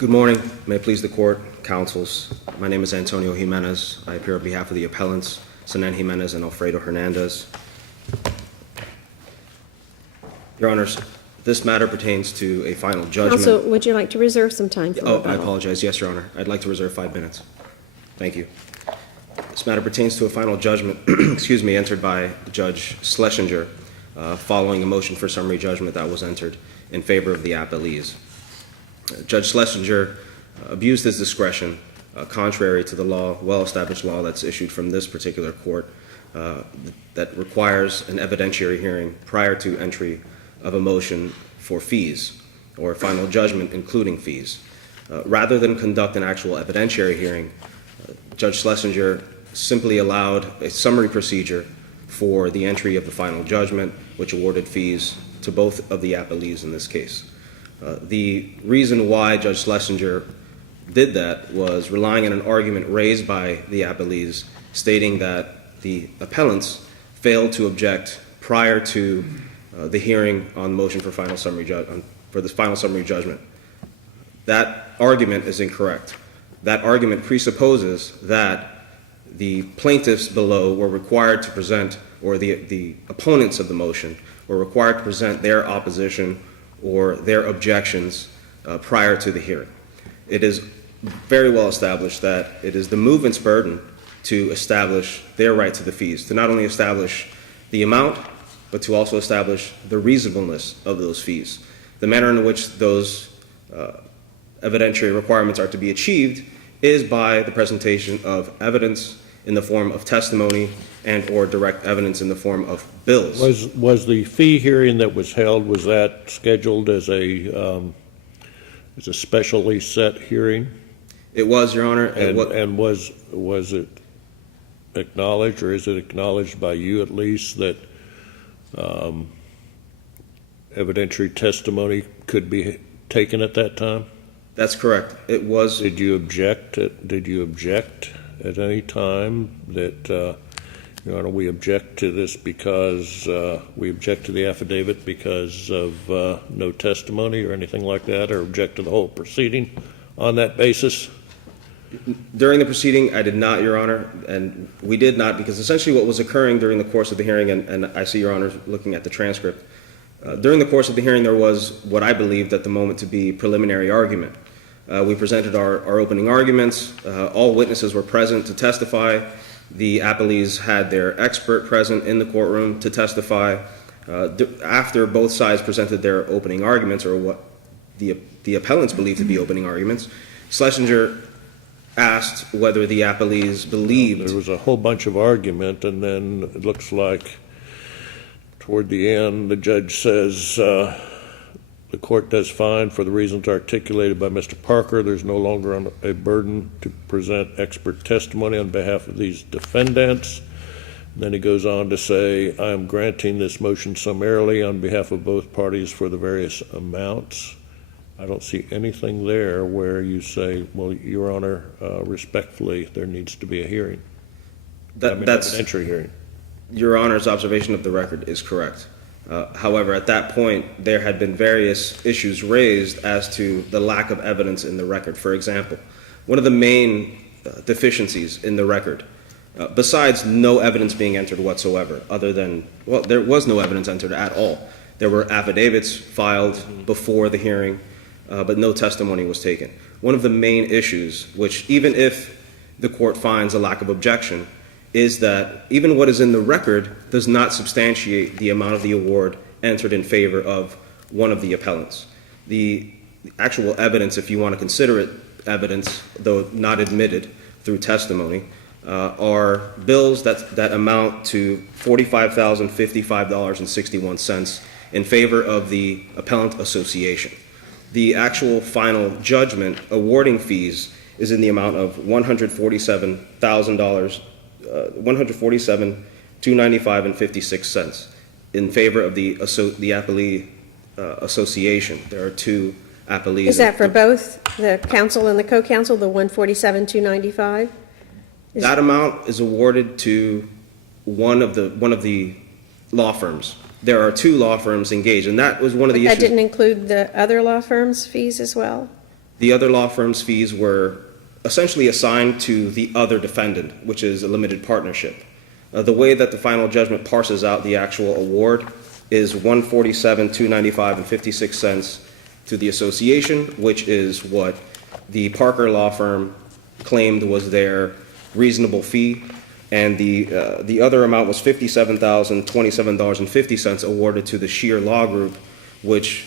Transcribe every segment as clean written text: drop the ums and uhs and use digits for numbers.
Good morning. May it please the court, counsels. My name is Antonio Jimenez. I appear on behalf of the appellants, Senen Jimenez and Alfredo Hernandez. Your Honors, this matter pertains to a final judgment. Counsel, would you like to reserve some time for I apologize. Yes, Your Honor. I'd like to reserve 5 minutes. Thank you. This matter pertains to a final judgment, entered by Judge Schlesinger following a motion for summary judgment that was entered in favor of the appellees. Judge Schlesinger abused his discretion contrary to the law, well-established law that's issued from this particular court that requires an evidentiary hearing prior to entry of a motion for fees or final judgment including fees. Rather than conduct an actual evidentiary hearing, Judge Schlesinger simply allowed a summary procedure for the entry of the final judgment, which awarded fees to both of the appellees in this case. The reason why Judge Schlesinger did that was relying on an argument raised by the appellees stating that the appellants failed to object prior to the hearing on motion for final summary judgment. That argument is incorrect. That argument presupposes that the plaintiffs below were required to present, or the opponents of the motion were required to present their opposition or their objections prior to the hearing. It is very well established that it is the movement's burden to establish their right to the fees, to not only establish the amount, but to also establish the reasonableness of those fees. The manner in which those evidentiary requirements are to be achieved is by the presentation of evidence in the form of testimony and or direct evidence in the form of bills. Was the fee hearing that was held, was that scheduled as a specially set hearing? It was, Your Honor. And was it acknowledged, or is it acknowledged by you at least, that evidentiary testimony could be taken at that time? That's correct. It was. Did you object at any time that Your Honor, we object to this because we object to the affidavit because of no testimony or anything like that, or object to the whole proceeding on that basis? During the proceeding, I did not, Your Honor, and we did not, because essentially what was occurring during the course of the hearing, and I see Your Honor looking at the transcript, during the course of the hearing there was what I believed at the moment to be preliminary argument. We presented our opening arguments. All witnesses were present to testify. The appellees had their expert present in the courtroom to testify. After both sides presented their opening arguments, or what the appellants believed to be opening arguments, Schlesinger asked whether the appellees believed. There was a whole bunch of argument, and then it looks like toward the end the judge says the court does find, for the reasons articulated by Mr. Parker, there's no longer a burden to present expert testimony on behalf of these defendants. And then he goes on to say, I am granting this motion summarily on behalf of both parties for the various amounts. I don't see anything there where you say, well, Your Honor, respectfully, there needs to be a hearing. That's an entry hearing. Your Honor's observation of the record is correct. However, at that point, there had been various issues raised as to the lack of evidence in the record. For example, one of the main deficiencies in the record, besides no evidence being entered whatsoever, other than, well, there was no evidence entered at all. There were affidavits filed before the hearing, but no testimony was taken. One of the main issues, which even if the court finds a lack of objection, is that even what is in the record does not substantiate the amount of the award entered in favor of one of the appellants. The actual evidence, if you want to consider it evidence, though not admitted through testimony, are bills that amount to $45,055.61 in favor of the appellant association. The actual final judgment awarding fees is in the amount of $147,000. $147,295.56 in favor of the appellee association. There are two appellees. Is that for both the counsel and the co-counsel, the $147,295? That amount is awarded to one of the law firms. There are two law firms engaged, and that was one of the issues. That didn't include the other law firms' fees as well? The other law firm's fees were essentially assigned to the other defendant, which is a limited partnership. The way that the final judgment parses out the actual award is $147,295 and 56 cents to the association, which is what the Parker law firm claimed was their reasonable fee, and the other amount was $57,027.50 awarded to the Shear Law Group, which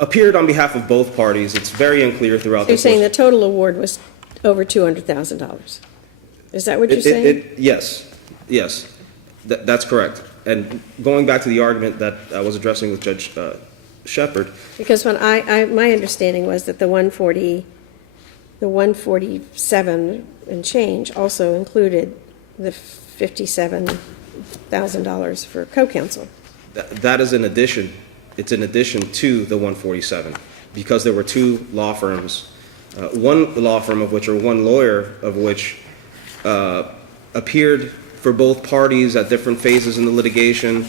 appeared on behalf of both parties. It's very unclear throughout the You're saying course. the total award was over $200,000. Is that what you're saying? Yes, that's correct. And going back to the argument that I was addressing with Judge Shepard, Because when my understanding was that the 147 and change also included the $57,000 for co-counsel. that is in addition. It's in addition to the 147, because there were two law firms, one law firm of which, or one lawyer of which, appeared for both parties at different phases in the litigation,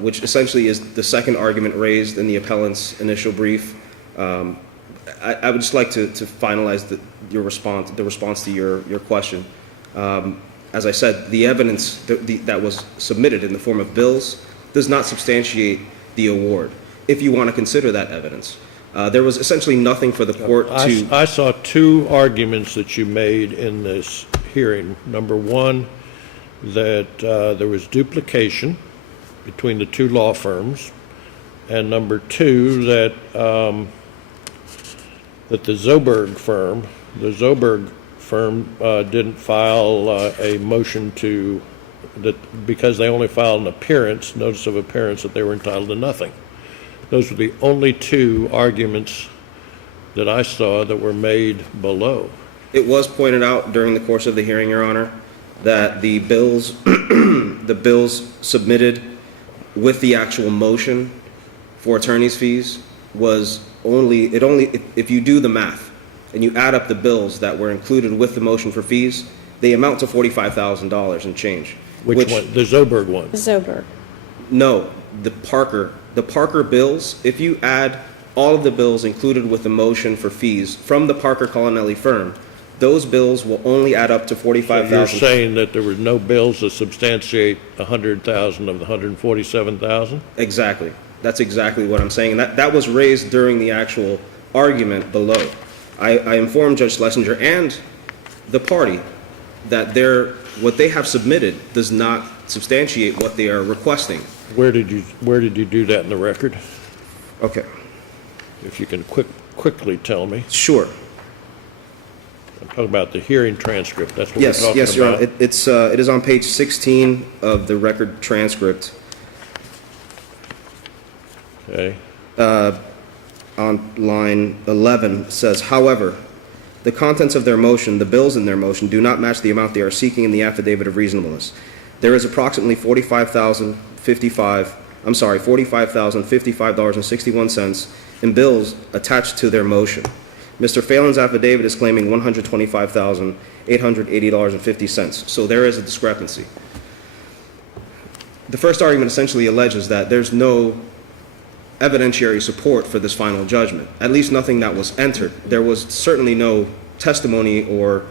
which essentially is the second argument raised in the appellant's initial brief. I would just like to finalize the response to your question. As I said, the evidence that was submitted in the form of bills does not substantiate the award, if you want to consider that evidence. There was essentially nothing for the court to... I saw two arguments that you made in this hearing. Number one, that there was duplication between the two law firms, and number two, that that the Zoberg firm didn't file a motion because they only filed an notice of appearance, that they were entitled to nothing. Those were the only two arguments that I saw that were made below. It was pointed out during the course of the hearing, Your Honor, that the bills, the bills submitted with the actual motion for attorney's fees was if you do the math and you add up the bills that were included with the motion for fees, they amount to $45,000 and change. Which one? The Zoberg one? Zoberg. No, the Parker bills, if you add all of the bills included with the motion for fees from the Parker Colonelli firm, those bills will only add up to $45,000. You're saying that there were no bills to substantiate $100,000 of the $147,000? Exactly. That's exactly what I'm saying. That was raised during the actual argument below. I informed Judge Schlesinger and the party that what they have submitted does not substantiate what they are requesting. Where did you do that in the record? Okay. If you can quickly tell me. Sure. I'm talking about the hearing transcript. That's what we're talking about. Yes, Your Honor. It is on page 16 of the record transcript. Okay. On line 11 says, however, the contents of their motion, the bills in their motion, do not match the amount they are seeking in the affidavit of reasonableness. There is approximately $45,055.61 in bills attached to their motion. Mr. Phelan's affidavit is claiming $125,880.50. So there is a discrepancy. The first argument essentially alleges that there's no evidentiary support for this final judgment, at least nothing that was entered. There was certainly no testimony or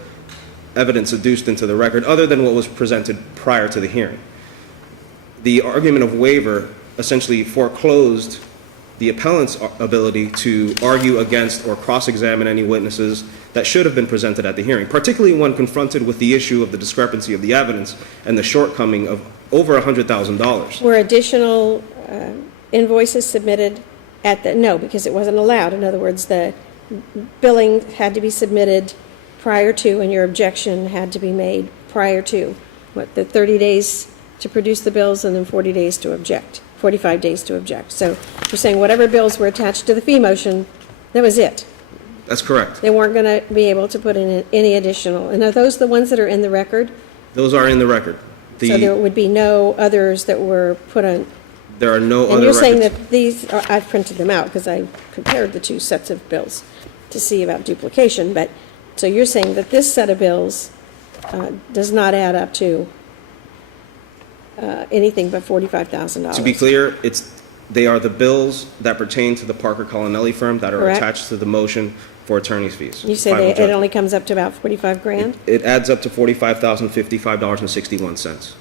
evidence adduced into the record other than what was presented prior to the hearing. The argument of waiver essentially foreclosed the appellant's ability to argue against or cross-examine any witnesses that should have been presented at the hearing, particularly when confronted with the issue of the discrepancy of the evidence and the shortcoming of over $100,000. Were additional invoices submitted no, because it wasn't allowed. In other words, the billing had to be submitted prior to, and your objection had to be made prior to, the 30 days to produce the bills and then 40 days to object, 45 days to object. So you're saying whatever bills were attached to the fee motion, that was it. That's correct. They weren't going to be able to put in any additional. And are those the ones that are in the record? Those are in the record. So there would be no others that were put on. There are no other And you're saying records. that these, I've printed them out because I compared the two sets of bills to see about duplication, but, so you're saying that this set of bills does not add up to anything but $45,000? To be clear, it's They are the bills that pertain to the Parker Colonelli firm that are Correct. attached to the motion for attorney's fees. You say Final it judgment. only comes up to about 45 grand? It adds up to $45,055.61.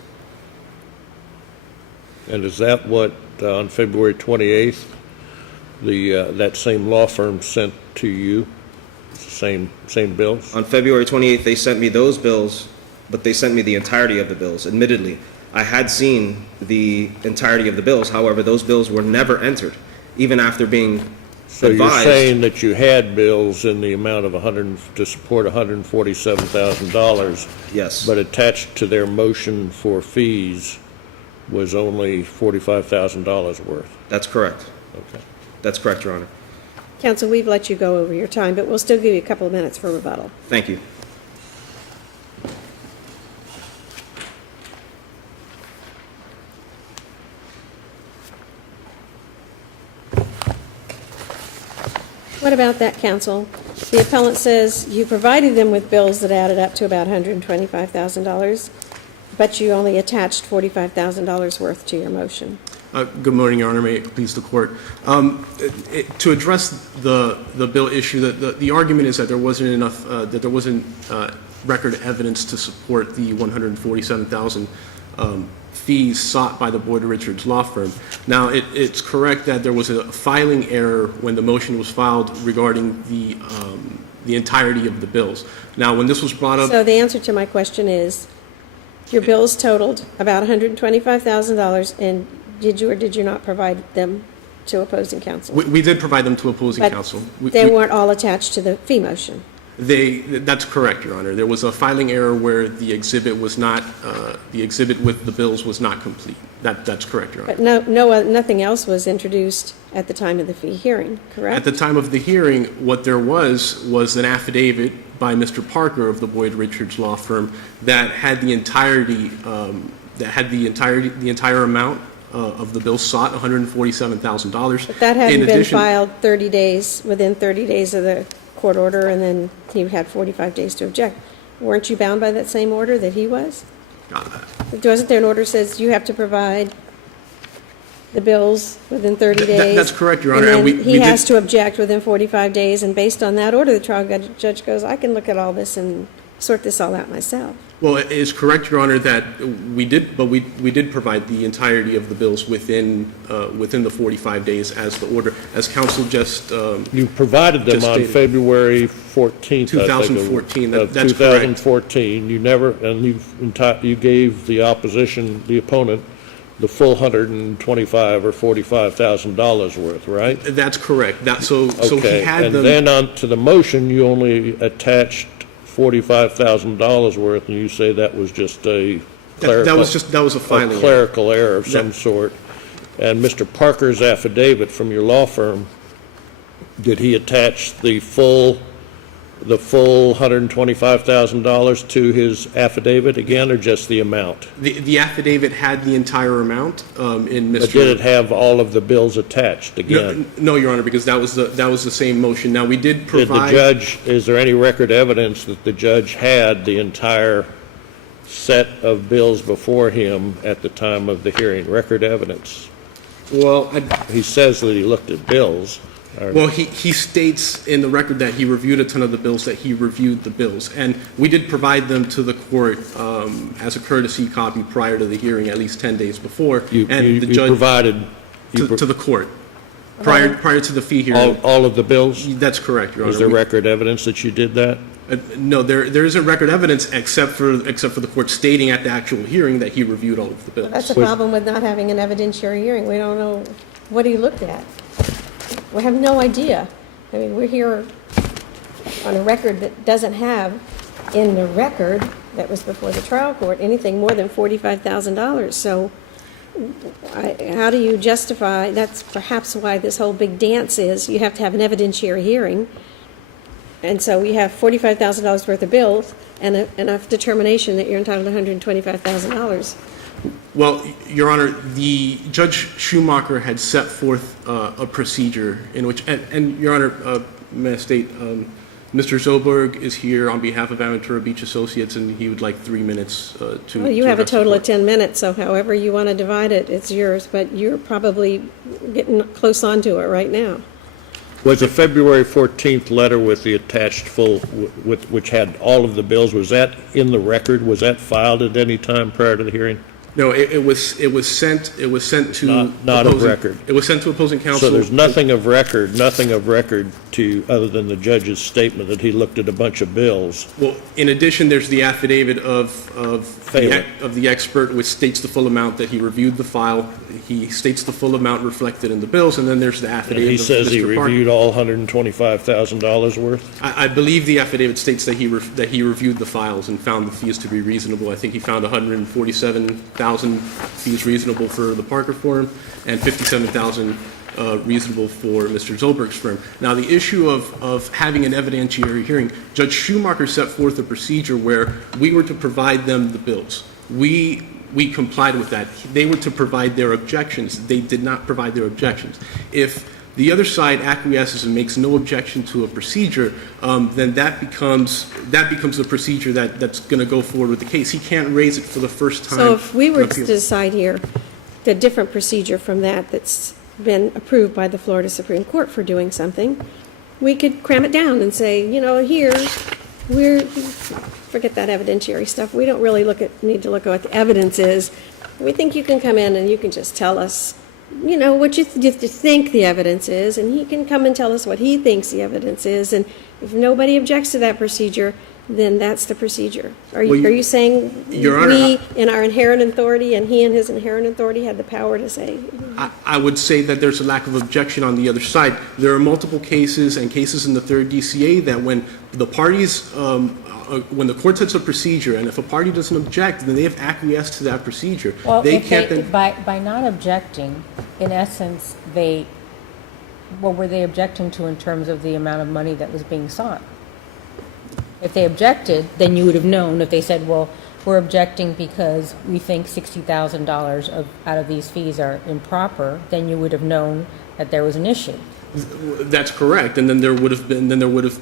And is that what, on February 28th, that same law firm sent to you? Same bills? On February 28th, they sent me those bills, but they sent me the entirety of the bills. Admittedly, I had seen the entirety of the bills. However, those bills were never entered, even after being So you're advised. saying that you had bills in the amount of to support $147,000, Yes. but attached to their motion for fees was only $45,000 worth? That's correct. Okay. That's correct, Your Honor. Counsel, we've let you go over your time, but we'll still give you a couple of minutes for rebuttal. Thank you. What about that, counsel? The appellant says you provided them with bills that added up to about $125,000, but you only attached $45,000 worth to your motion. Good morning, Your Honor. May it please the Court. To address the bill issue, the argument is that there wasn't enough, that there wasn't record evidence to support the $147,000 fees sought by the Boyd Richards law firm. Now, it's correct that there was a filing error when the motion was filed regarding the entirety of the bills. Now, when this was brought up, So the answer to my question is, your bills totaled about $125,000, and did you or did you not provide them to opposing counsel? we did provide them to opposing But counsel. they weren't all attached to the fee motion. That's correct, Your Honor. There was a filing error where the exhibit was not, the exhibit with the bills was not complete. That's correct, Your Honor. But nothing else was introduced at the time of the fee hearing, correct? At the time of the hearing, what there was an affidavit by Mr. Parker of the Boyd Richards law firm that had the entirety, the entire amount of the bill sought, $147,000. But that hadn't In been addition- filed within 30 days of the court order, and then you had 45 days to object. Weren't you bound by that same order that he was? Wasn't there an order that says you have to provide the bills within 30 days? That's correct, Your Honor. And And we then he did- has to object within 45 days, and based on that order, the trial judge goes, I can look at all this and sort this all out myself. Well, it is correct, Your Honor, that we did, but we did provide the entirety of the bills within the 45 days as the order, as counsel just You provided them Just on stated. February 14th, I think, 2014. of That's correct. 2014. You never, and you gave the opposition, the opponent, the full $125,000 or $45,000 worth, right? That's correct. So he Okay, had and them. then on to the motion, you only attached $45,000 worth, and you say that was just a That was a filing error. clerical error of some That- sort. And Mr. Parker's affidavit from your law firm, did he attach the full $125,000 to his affidavit again, or just the amount? The affidavit had the entire amount in Mr. But did it have all of the bills attached again? No, Your Honor, because that was the same motion. Now, we did Did the provide. judge, is there any record evidence that the judge had the entire set of bills before him at the time of the hearing? Record evidence? Well, He says that he looked at bills. Well, he states in the record that he reviewed a ton of the bills, that he reviewed the bills. And we did provide them to the court as a courtesy copy prior to the hearing, at least 10 days before. And the You judge, provided to the court, prior to the fee hearing. all of the bills? That's correct, Your Honor. Is there record evidence that you did that? No, there isn't record evidence except for the court stating at the actual hearing that he reviewed all of the bills. That's the problem with not having an evidentiary hearing. We don't know what he looked at. We have no idea. I mean, we're here on a record that doesn't have in the record that was before the trial court anything more than $45,000. So how do you justify, that's perhaps why this whole big dance is, you have to have an evidentiary hearing. And so we have $45,000 worth of bills and enough determination that you're entitled to $125,000. Well, Your Honor, the Judge Schumacher had set forth a procedure in which, and Your Honor, may I state, Mr. Zoberg is here on behalf of Aventura Beach Associates, and he would like 3 minutes to. Well, you to have a address the total of court. 10 minutes, so however you want to divide it, it's yours, but you're probably getting close onto it right now. Was the February 14th letter with the attached full, which had all of the bills, was that in the record? Was that filed at any time prior to the hearing? No, it was sent to. Not of opposing- record. It was sent to opposing counsel. So there's nothing of record to, other than the judge's statement that he looked at a bunch of bills. Well, in addition, there's the affidavit of Phelan. the expert, which states the full amount that he reviewed the file. He states the full amount reflected in the bills, and then there's the And affidavit he of says he Mr. Parker. reviewed all $125,000 worth? I believe the affidavit states that he reviewed the files and found the fees to be reasonable. I think he found 147,000 fees reasonable for the Parker firm and 57,000 reasonable for Mr. Zoberg's firm. Now, the issue of having an evidentiary hearing, Judge Schumacher set forth a procedure where we were to provide them the bills. We complied with that. They were to provide their objections. They did not provide their objections. If the other side acquiesces and makes no objection to a procedure, then that becomes the procedure that's going to go forward with the case. He can't raise it for the first time. So if we were in to appeal. decide here the different procedure from that's been approved by the Florida Supreme Court for doing something, we could cram it down and say, here, forget that evidentiary stuff. We don't really need to look at what the evidence is. We think you can come in and you can just tell us, what you think the evidence is, and he can come and tell us what he thinks the evidence is. And if nobody objects to that procedure, then that's the procedure. Are you saying Your Honor, we, in our inherent authority, and he in his inherent authority, had the power to say? I would say that there's a lack of objection on the other side. There are multiple cases and cases in the third DCA that when the parties, when the court sets a procedure, and if a party doesn't object, then they have acquiesced to that procedure. Well, They can't then. by not objecting, in essence, what were they objecting to in terms of the amount of money that was being sought? If they objected, then you would have known. If they said, well, we're objecting because we think $60,000 out of these fees are improper, then you would have known that there was an issue. That's correct, and then there would have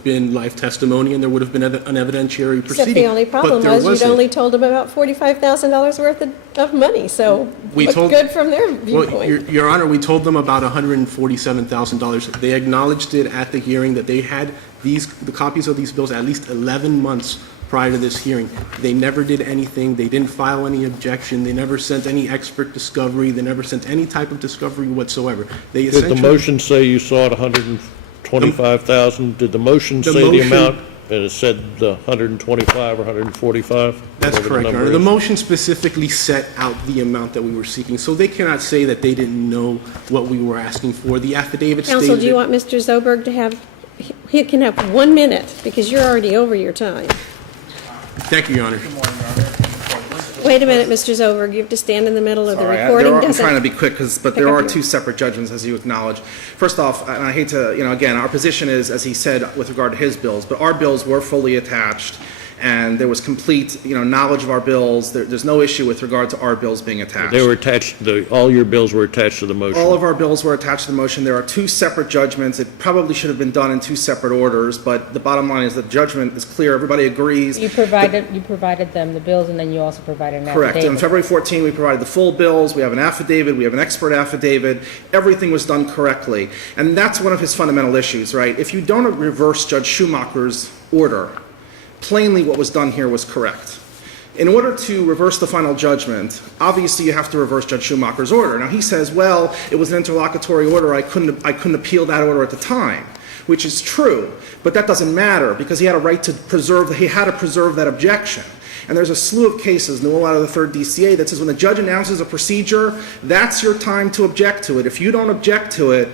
been live testimony, and there would have been an evidentiary proceeding. Except the only problem But there was you'd wasn't. only told them about $45,000 worth of money, so looked good from their viewpoint. Well, Your Honor, we told them about $147,000. They acknowledged it at the hearing that they had the copies of these bills at least 11 months prior to this hearing. They never did anything. They didn't file any objection. They never sent any expert discovery. They never sent any type of discovery whatsoever. They Did the essentially. motion say you sought 125,000? Did the motion The say the motion- amount, and it said the 125 or 145? That's whatever the correct, Your number Honor. The is? motion specifically set out the amount that we were seeking, so they cannot say that they didn't know what we were asking for. The affidavit stated. Counsel, do you want Mr. Zoberg to have, he can have 1 minute, because you're already over your time. Thank you, Your Honor. Wait a minute, Mr. Zoberg, you have to stand in the middle of the All right, recording. I'm trying to Doesn't, be quick, but Pick there up are your- two separate judgments, as you acknowledge. First off, and I hate to, again, our position is, as he said, with regard to his bills, but our bills were fully attached, and there was complete, knowledge of our bills. There's no issue with regard to our bills being attached. They were attached, all your bills were attached to the motion? All of our bills were attached to the motion. There are two separate judgments. It probably should have been done in two separate orders, but the bottom line is the judgment is clear. Everybody agrees. You provided them the bills, and then you also provided an affidavit. Correct. On February 14, we provided the full bills. We have an affidavit. We have an expert affidavit. Everything was done correctly. And that's one of his fundamental issues, right? If you don't reverse Judge Schumacher's order, plainly what was done here was correct. In order to reverse the final judgment, obviously you have to reverse Judge Schumacher's order. Now he says, well, it was an interlocutory order. I couldn't appeal that order at the time, which is true, but that doesn't matter because he had a right to preserve that objection. And there's a slew of cases, all out of the third DCA, that says when the judge announces a procedure, that's your time to object to it. If you don't object to it,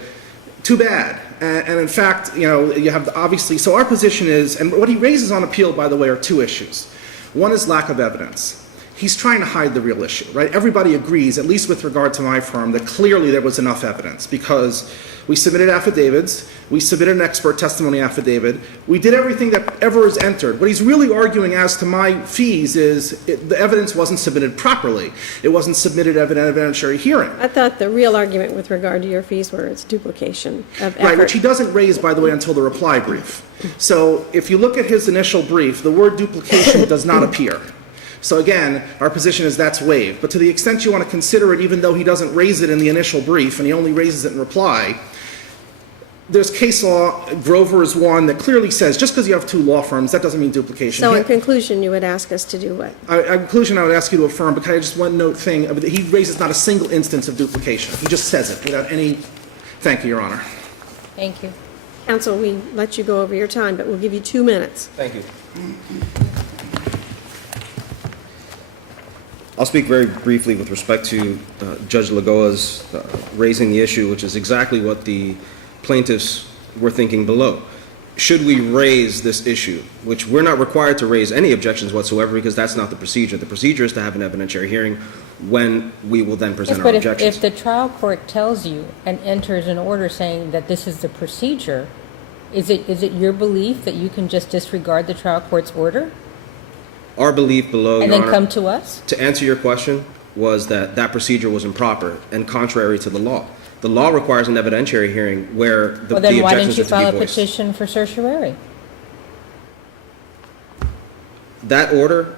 too bad. And in fact, you have obviously, so our position is, and what he raises on appeal, by the way, are two issues. One is lack of evidence. he's trying to hide the real issue, right? Everybody agrees, at least with regard to my firm, that clearly there was enough evidence because we submitted affidavits, we submitted an expert testimony affidavit, we did everything that ever is entered. What he's really arguing as to my fees is the evidence wasn't submitted properly. It wasn't submitted at an evidentiary hearing. I thought the real argument with regard to your fees were its duplication of effort. Right, which he doesn't raise, by the way, until the reply brief. So if you look at his initial brief, the word duplication does not appear. So again, our position is that's waived. But to the extent you want to consider it, even though he doesn't raise it in the initial brief and he only raises it in reply, there's case law, Grover is one, that clearly says just because you have two law firms, that doesn't mean duplication. So in conclusion, you would ask us to do what? In conclusion, I would ask you to affirm, but can I just one note thing? He raises not a single instance of duplication. He just says it without any, thank you, Your Honor. Thank you. Counsel, we let you go over your time, but we'll give you 2 minutes. Thank you. I'll speak very briefly with respect to Judge Lagoa's raising the issue, which is exactly what the plaintiffs were thinking below. Should we raise this issue, which we're not required to raise any objections whatsoever because that's not the procedure. The procedure is to have an evidentiary hearing when we will then present our objections. But if the trial court tells you and enters an order saying that this is the procedure, is it your belief that you can just disregard the trial court's order? Our belief below, And Your then Honor, come to us? to answer your question, was that that procedure was improper and contrary to the law. The law requires an evidentiary hearing where the Well, then why didn't objections you have file to a be voiced. petition for certiorari? That order,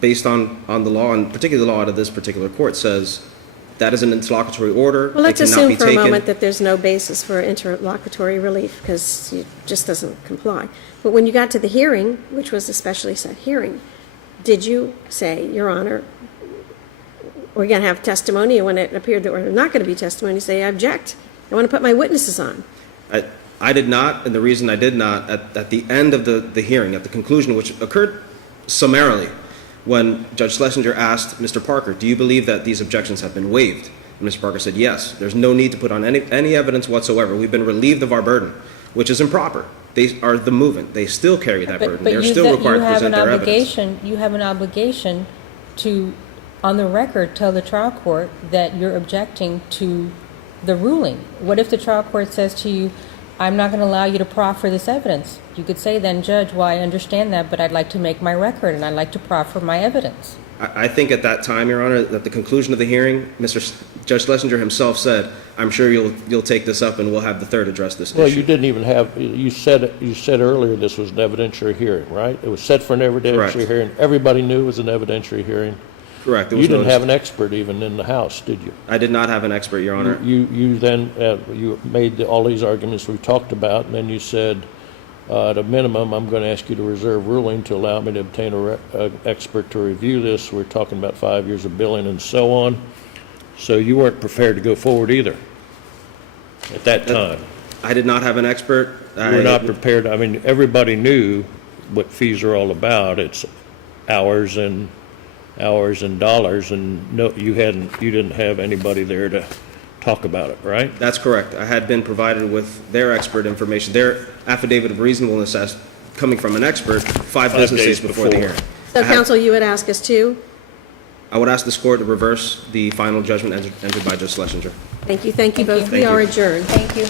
based on the law, and particularly the law out of this particular court, says that is an interlocutory order. Well, let's It cannot assume be for a taken. moment that there's no basis for interlocutory relief because it just doesn't comply. But when you got to the hearing, which was a specially set hearing, did you say, Your Honor, we're going to have testimony, and when it appeared that we're not going to be testimony, say, I object. I want to put my witnesses on. I did not, and the reason I did not, at the end of the hearing, at the conclusion, which occurred summarily, when Judge Schlesinger asked Mr. Parker, do you believe that these objections have been waived? And Mr. Parker said, yes. There's no need to put on any evidence whatsoever. We've been relieved of our burden, which is improper. They are the movement. They still carry that burden. They're still required to present their evidence. You have an obligation to, on the record, tell the trial court that you're objecting to the ruling. What if the trial court says to you, I'm not going to allow you to proffer this evidence? You could say then, Judge, well, I understand that, but I'd like to make my record and I'd like to proffer my evidence. I think at that time, Your Honor, at the conclusion of the hearing, Judge Schlesinger himself said, I'm sure you'll take this up and we'll have the third address this issue. Well, you didn't even have, you said earlier this was an evidentiary hearing, right? It was set for an evidentiary Correct. hearing. Everybody knew it was an evidentiary hearing. Correct. You didn't have an expert even in the House, did you? I did not have an expert, Your Honor. You then, you made all these arguments we talked about, and then you said, at a minimum, I'm going to ask you to reserve ruling to allow me to obtain an expert to review this. We're talking about 5 years of billing and so on. So you weren't prepared to go forward either at that time. I did not have an expert. You were not prepared. I mean, everybody knew what fees are all about. It's hours and dollars, and no, you didn't have anybody there to talk about it, right? That's correct. I had been provided with their expert information, their affidavit of reasonableness as coming from an expert 5 business days before the hearing. So, counsel, you would ask us to? I would ask this court to reverse the final judgment entered by Judge Schlesinger. Thank you both. We are adjourned. Thank you.